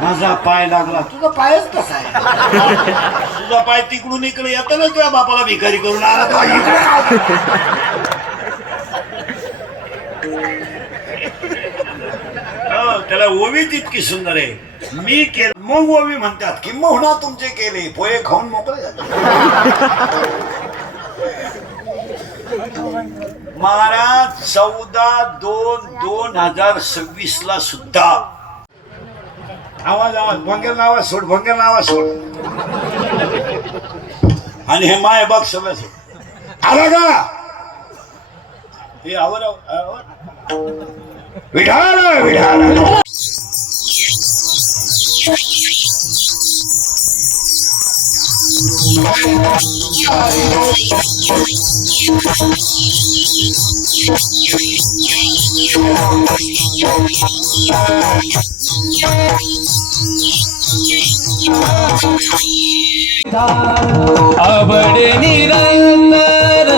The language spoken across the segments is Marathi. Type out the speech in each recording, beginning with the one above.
माझा पाय लागला. तुझा पायच कसा आहे? तुझा पाय तिकडून इकडे येताना तुझ्या बापाला भिकारी करून आला तो इकडे. त्याला ओवी तितकी सुंदर आहे. मी केलं मग ओवी म्हणतात की मोहना तुमचे केले पोहे खाऊन मोकळे झाले. महाराज 14/2/2026 ला सुद्धा आवाज भंगेर नावा सोड, भंगेर नावा सोड. आणि हे माय बघ सगळं सोड. आला का हे आवर विठाल विठाल. आवड निरंतर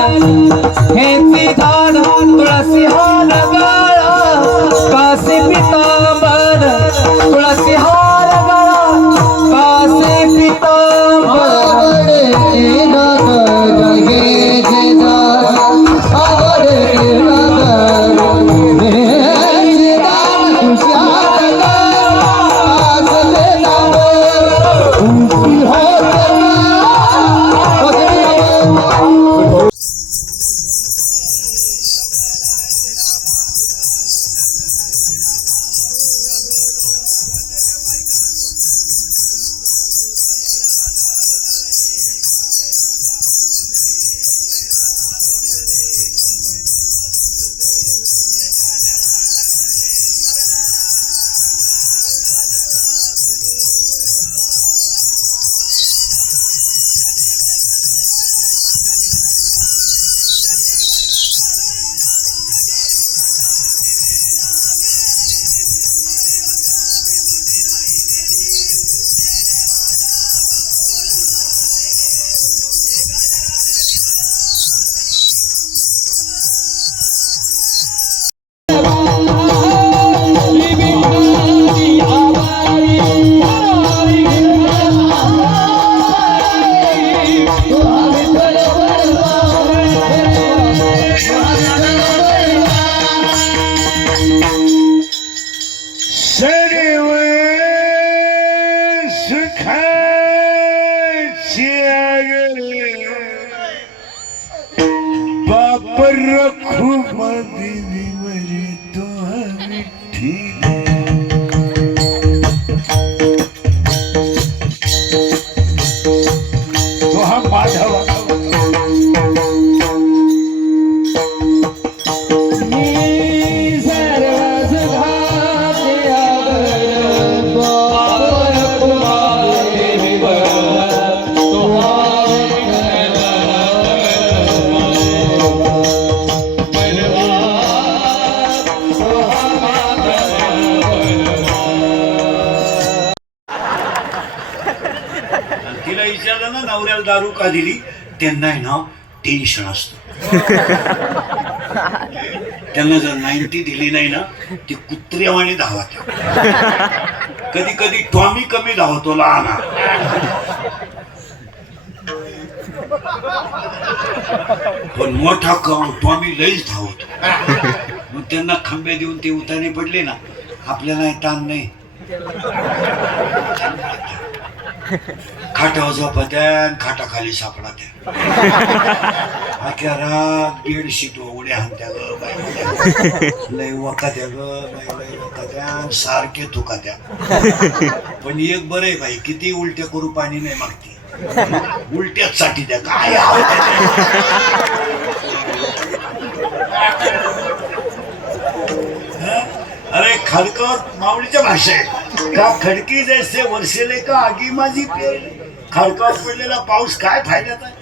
हेची झाड तुळसी हार गळा कासे पितांबर तुळसी हार गळा कासे पितांबर बापर रखू देवी मरी तो मिठी तो हा माधव. तिला विचारलं ना नवऱ्याला दारू का दिली, त्यांना आहे ना टेन्शन असतं. त्यांना जर 90 दिली नाही ना ती कुत्र्यावाणी धावत. कधी कधी टॉमी कमी धावतो लहान, पण मोठा टॉमी लईच धावतो. मग त्यांना खंबे देऊन ते उतारे पडले ना, आपल्याला ताण नाही. खाटावर झोपत्या, खाटाखाली सापडा त्या. अख्या रात बेडशीट उड्या हाणत्या ग बाई, लय वकात्या ग बाई, लय वकात्या, सारखे थुकात्या. पण एक बरं आहे बाई, किती उलट्या करू पाणी नाही मागते, उलट्याच साठी द्या काय. अरे खडकर माऊलीच्या भाषेत का खडकी जैसे वर्षेले का आगी माझी पेरली. खडकावर पडलेला पाऊस काय फायद्यात आहे.